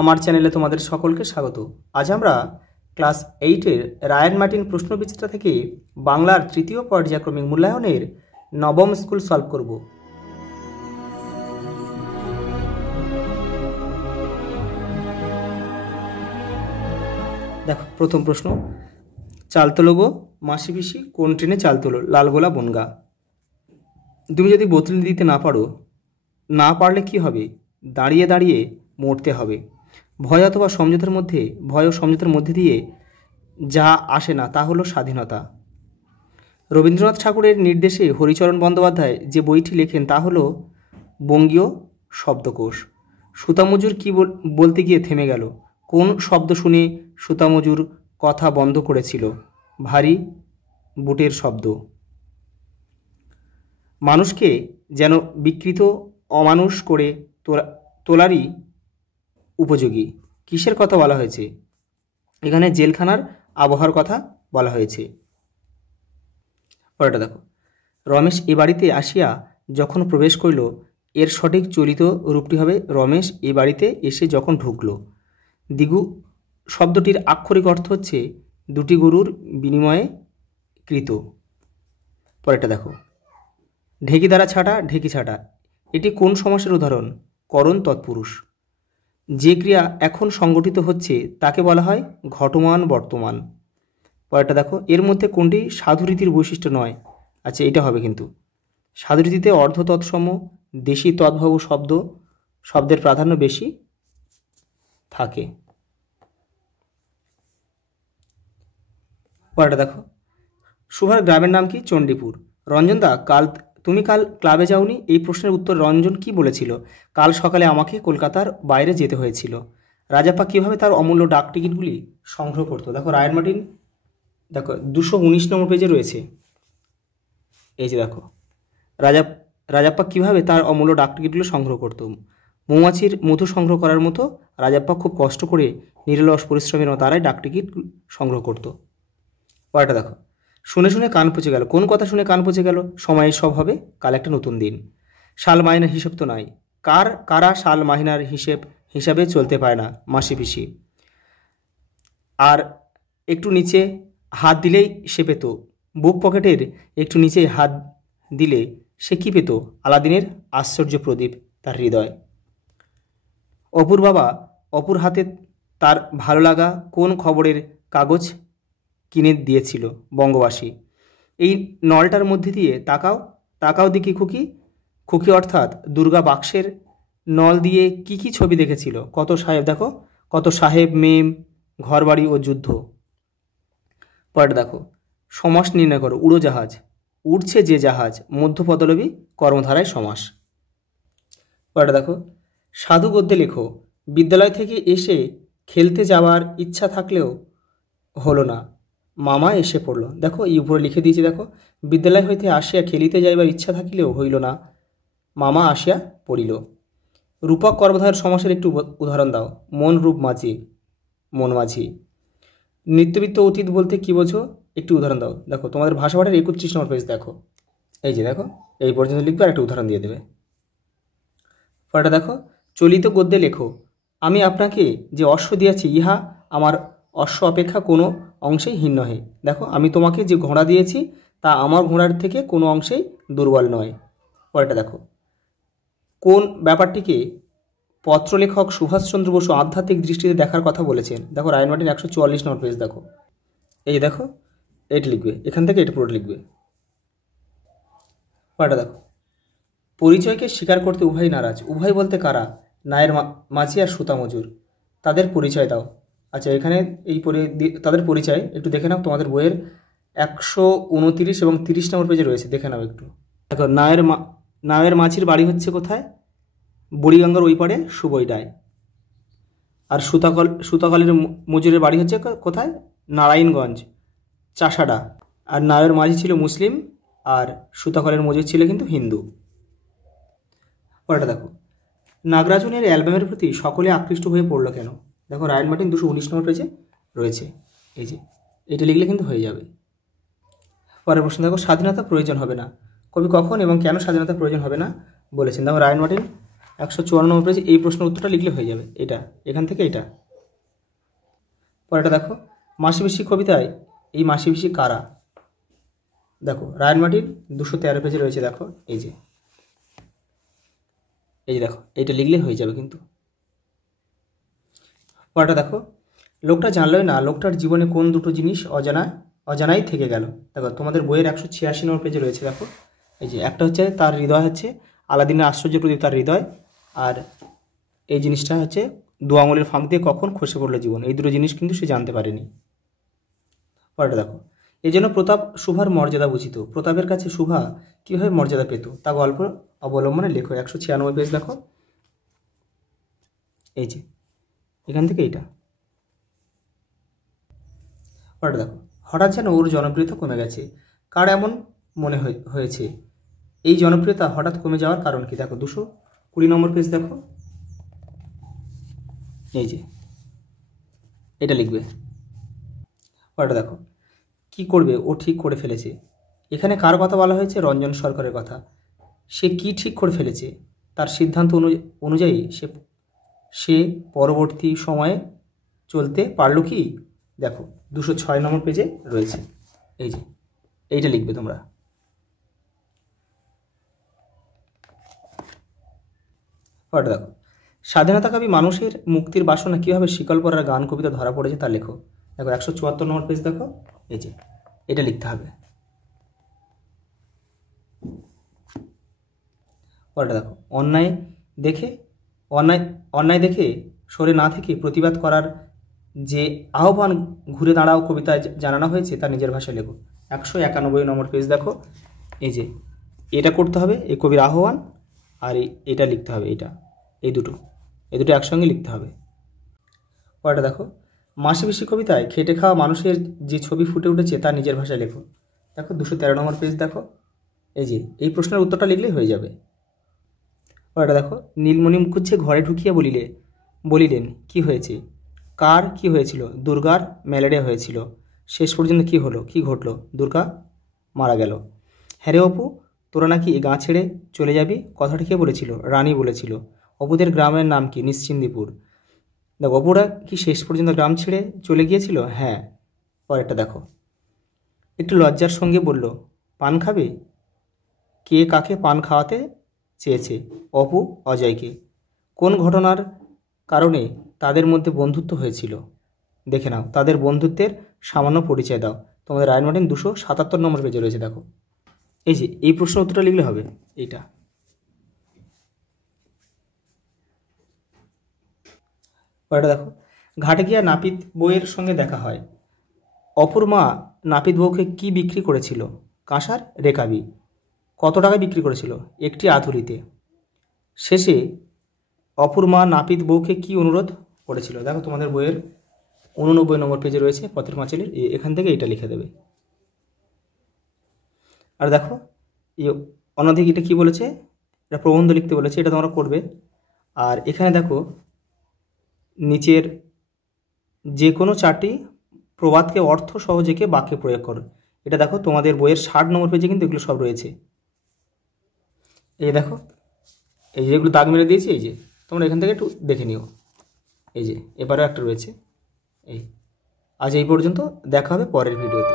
আমার চ্যানেলে তোমাদের সকলকে স্বাগত। আজ আমরা ক্লাস 8-এর রায়ান মার্টিন প্রশ্নবিচিত্রা থেকে বাংলার তৃতীয় পর্যায়ক্রমিক মূল্যায়নের নবম স্কুল সলভ করব। দেখো প্রথম প্রশ্ন, চাল তোলো গো মাসি পিসি কোন ট্রেনে চাল তোলো, লালগোলা বনগা। তুমি যদি বোতল দিতে না পারলে কি হবে? দাঁড়িয়ে দাঁড়িয়ে মরতে হবে। ভয় ও সমঝোতার মধ্যে দিয়ে যা আসে না তা হলো স্বাধীনতা। রবীন্দ্রনাথ ঠাকুরের নির্দেশে হরিচরণ বন্দ্যোপাধ্যায় যে বইটি লেখেন তা হলো বঙ্গীয় শব্দকোষ। সুতামজুর কি বলতে গিয়ে থেমে গেল। কোন শব্দ শুনে সুতামজুর কথা বন্ধ করেছিল? ভারী বুটের শব্দ। মানুষকে যেন বিকৃত অমানুষ করে তোলারই উপযোগী। কিসের কথা বলা হয়েছে? এখানে জেলখানার আবহাওয়ার কথা বলা হয়েছে। পরেরটা দেখো, রমেশ এ বাড়িতে আসিয়া যখন প্রবেশ করিল, এর সঠিক চলিত রূপটি হবে রমেশ এ বাড়িতে এসে যখন ঢুকল। দিগু শব্দটির আক্ষরিক অর্থ হচ্ছে দুটি গরুর বিনিময়ে কৃত। পরেরটা দেখো, ঢেকি দ্বারা ছাটা ঢেকি ছাটা, এটি কোন সমাসের উদাহরণ? করণ তৎপুরুষ। যে ক্রিয়া এখন সংগঠিত হচ্ছে তাকে বলা হয় ঘটমান বর্তমান। পরেরটা দেখো, এর মধ্যে কোনটি সাধুরীতির বৈশিষ্ট্য নয়? আচ্ছা, এটা হবে কিন্তু। সাধুরীতিতে অর্ধ তৎসম দেশি তদ্ভব শব্দের প্রাধান্য বেশি থাকে। পরেরটা দেখো, সুভার গ্রামের নাম কি? চণ্ডীপুর। রঞ্জনদা, তুমি কাল ক্লাবে যাওনি? এই প্রশ্নের উত্তর রঞ্জন কি বলেছিল? কাল সকালে আমাকে কলকাতার বাইরে যেতে হয়েছিল। রাজাপ্পা কীভাবে তার অমূল্য ডাক টিকিটগুলি সংগ্রহ করতো? দেখো রায়ান মার্টিন, দেখো 219 নম্বর পেজে রয়েছে। এই যে দেখো, রাজাপ্পা কীভাবে তার অমূল্য ডাক টিকিটগুলো সংগ্রহ করতো। মৌমাছির মধু সংগ্রহ করার মতো রাজাপ্পা খুব কষ্ট করে নিরলস পরিশ্রমের দ্বারাই ডাক টিকিট সংগ্রহ করতো। পরেরটা দেখো, শুনে শুনে কান পচে গেল। কোন কথা শুনে কান পচে গেল? সময়ের সব হবে, কাল একটা নতুন দিন। সাল মাহিনার হিসেব তো নাই। কারা সাল মাহিনার হিসাবে চলতে পারে না? মাসি পিসি। আর একটু নিচে হাত দিলেই সে পেত, বুক পকেটের একটু নিচে হাত দিলে সে কি পেত? আলাদিনের আশ্চর্য প্রদীপ তার হৃদয়। অপুর বাবা অপুর হাতে তার ভালো লাগা কোন খবরের কাগজ কিনে দিয়েছিল? বঙ্গবাসী। এই নলটার মধ্যে দিয়ে তাকাও দেখি খুকি অর্থাৎ দুর্গা বাক্সের নল দিয়ে কি ছবি দেখেছিল? কত সাহেব, দেখো কত সাহেব, মেম, ঘরবাড়ি ও যুদ্ধ। পরেরটা দেখো, সমাস নির্ণয় করো। উড়োজাহাজ, উড়ছে যে জাহাজ, মধ্যপদলোপী কর্মধারায় সমাস। পরেরটা দেখো, সাধু গদ্যে লেখো। বিদ্যালয় থেকে এসে খেলতে যাওয়ার ইচ্ছা থাকলেও হলো না, মামা এসে পড়ল। দেখো এই উপরে লিখে দিয়েছি, দেখো বিদ্যালয় হইতে আসিয়া খেলিতে যাইবার ইচ্ছা থাকিলেও হইল না, মামা আসিয়া পড়িল। রূপক কর্মধারের সমাসের একটু উদাহরণ দাও। মন রূপ মাঝি, মন মাঝি। নিত্যবৃত্ত অতীত বলতে কি বোঝো? একটু উদাহরণ দাও। দেখো তোমাদের ভাষাপাঠের 31 নম্বর পেজ দেখো। এই যে দেখো, এই পর্যন্ত লিখবে আর একটা উদাহরণ দিয়ে দেবে। পরেরটা দেখো, চলিত গদ্যে লেখো। আমি আপনাকে যে অশ্ব দিয়েছি ইহা আমার অশ্ব অপেক্ষা কোনো অংশেই হীন নহে। দেখো আমি তোমাকে যে ঘোড়া দিয়েছি তা আমার ঘোড়ার থেকে কোনো অংশেই দুর্বল নয়। পরেরটা দেখো, কোন ব্যাপারটিকে পত্রলেখক সুভাষচন্দ্র বসু আধ্যাত্মিক দৃষ্টিতে দেখার কথা বলেছেন? দেখো রায়ান মার্টিন 144 নম্বর পেজ দেখো। এই যে দেখো, এটা লিখবে, এখান থেকে এটা পুরো লিখবে। পরেরটা দেখো, পরিচয়কে স্বীকার করতে উভয় নারাজ। উভয় বলতে কারা? নায়ের মাঝি আর সুতামজুর। তাদের পরিচয় দাও। আচ্ছা, এখানে তাদের পরিচয় একটু দেখে নাও, তোমাদের বইয়ের 129 এবং 30 নম্বর পেজে রয়েছে, দেখে নাও একটু। দেখো নায়ের মাঝির বাড়ি হচ্ছে কোথায়? বুড়িগঙ্গার ওই পারে সুবইডায়। আর সুতাকলের মজুরের বাড়ি হচ্ছে কোথায়? নারায়ণগঞ্জ, চাষাডা। আর নায়ের মাঝি ছিল মুসলিম আর সুতাকলের মজুর ছিল কিন্তু হিন্দু। পরেরটা দেখো, নাগরাজনের অ্যালবামের প্রতি সকলে আকৃষ্ট হয়ে পড়লো কেন? দেখো রায়ান মার্টিন 219 নম্বর পেজে রয়েছে। এই যে এটা লিখলে কিন্তু হয়ে যাবে। পরের প্রশ্ন দেখো, স্বাধীনতা প্রয়োজন হবে না। কবি কখন এবং কেন স্বাধীনতা প্রয়োজন হবে না বলেছেন? দেখো রায়ান মার্টিন 154 নম্বর পেজ এই প্রশ্নের উত্তরটা লিখলে হয়ে যাবে, এটা এখান থেকে এটা। পরেরটা দেখো, মাসিপিসি কবিতায় এই মাসিপিসি কারা? দেখো রায়ন মার্টিন 213 পেজে রয়েছে, দেখো এই যে দেখো এইটা লিখলে হয়ে যাবে কিন্তু। পরেরটা দেখো, লোকটা জানলই না লোকটার জীবনে কোন দুটো জিনিস অজানাই থেকে গেল। দেখো তোমাদের বইয়ের 186 নম্বর পেজে রয়েছে, দেখো এই যে একটা হচ্ছে তার হৃদয় হচ্ছে আলাদিনের আশ্চর্য প্রদীপ তার হৃদয়, আর এই জিনিসটা হচ্ছে 2 আঙুলের ফাঁক দিয়ে কখন খসে পড়লো জীবন। এই দুটো জিনিস কিন্তু সে জানতে পারেনি। পরেরটা দেখো, এই জন্য প্রতাপ শুভার মর্যাদা বুঝিত। প্রতাপের কাছে শুভা কীভাবে মর্যাদা পেত তা গল্প অবলম্বনে লেখো। 196 পেজ দেখো এই যে এখান থেকে এইটা। পরেরটা দেখো, হঠাৎ যেন ওর জনপ্রিয়তা কমে গেছে। কার এমন মনে হয়েছে? এই জনপ্রিয়তা হঠাৎ কমে যাওয়ার কারণ কি? দেখো 220 নম্বর পেজ দেখো এই যে এটা লিখবে। পরেরটা দেখো, কি করবে ও ঠিক করে ফেলেছে। এখানে কার কথা বলা হয়েছে? রঞ্জন সরকারের কথা। সে কি ঠিক করে ফেলেছে? তার সিদ্ধান্ত অনুযায়ী সে পরবর্তী সময়ে চলতে পারলো কি? দেখো 206 নম্বর পেজে রয়েছে এই যে এইটা লিখবে তোমরা। পরেরটা দেখো, স্বাধীনতাকামী মানুষের মুক্তির বাসনা কীভাবে শিকল পরার গান কবিতা ধরা পড়েছে তা লেখো। দেখো 174 নম্বর পেজ দেখো এই যে এটা লিখতে হবে। পরেরটা দেখো, অন্যায় দেখে সরে না থেকে প্রতিবাদ করার যে আহ্বান ঘুরে দাঁড়াও কবিতায় জানানো হয়েছে তা নিজের ভাষায় লেখো। 191 নম্বর পেজ দেখো এই যে এটা করতে হবে, এই কবির আহ্বান আর এটা লিখতে হবে, এই দুটো একসঙ্গে লিখতে হবে। পরেরটা দেখো, মাসিপিসি কবিতায় খেটে খাওয়া মানুষের যে ছবি ফুটে উঠেছে তা নিজের ভাষায় লেখো। দেখো 213 নম্বর পেজ দেখো এই যে এই প্রশ্নের উত্তরটা লিখলেই হয়ে যাবে। পরেরটা দেখো, নীলমণি মুখুজ্জে ঘরে ঢুকিয়া বলিলেন কি হয়েছে? কার কি হয়েছিল? দুর্গার ম্যালেরিয়া হয়েছিল। শেষ পর্যন্ত কি হলো, কি ঘটলো? দুর্গা মারা গেল। হ্যাঁ রে অপু, তোরা নাকি এই গাঁ ছেড়ে চলে যাবি, কথাটা কে বলেছিল? রানী বলেছিল। অপুদের গ্রামের নাম কি? নিশ্চিন্দিপুর। দেখো অপুরা কি শেষ পর্যন্ত গ্রাম ছেড়ে চলে গিয়েছিল? হ্যাঁ। পরেরটা দেখো, একটু লজ্জার সঙ্গে বলল, পান খাবে? কে কাকে পান খাওয়াতে চেয়েছে? অপু অজয়কে। কোন ঘটনার কারণে তাদের মধ্যে বন্ধুত্ব হয়েছিল? দেখে নাও। তাদের বন্ধুত্বের সামান্য পরিচয় দাও। তোমাদের রায়ন মার্টিন 277 নম্বর পেজে রয়েছে, দেখো এই যে এই প্রশ্ন উত্তরটা লিখলে হবে এইটা। পরেরটা দেখো, ঘাটে গিয়া নাপিত বউয়ের সঙ্গে দেখা হয়। অপুর মা নাপিত বউকে কি বিক্রি করেছিল? কাঁসার রেকাবি। কত টাকায় বিক্রি করেছিল? একটি আধুলিতে। শেষে অপুর মা নাপিত বউকে কি অনুরোধ করেছিল? দেখো তোমাদের বইয়ের 89 নম্বর পেজে রয়েছে পথের পাঁচালীর, এখান থেকে এটা লিখে দেবে। আর দেখো অন্যদিকে এটা কি বলেছে? এটা প্রবন্ধ লিখতে বলেছে, এটা তোমরা করবে। আর এখানে দেখো নিচের যে কোনো 4টি প্রবাদকে অর্থ সহজেকে বাক্যে প্রয়োগ করো। এটা দেখো তোমাদের বইয়ের 60 নম্বর পেজে কিন্তু এগুলো সব রয়েছে। এই দেখো এই যেগুলো দাগ মেরে দিয়েছি, এই যে তোমরা এখান থেকে একটু দেখে নিও। এই যে এবারেও একটা রয়েছে। আজ এই পর্যন্ত, দেখা হবে পরের ভিডিওতে।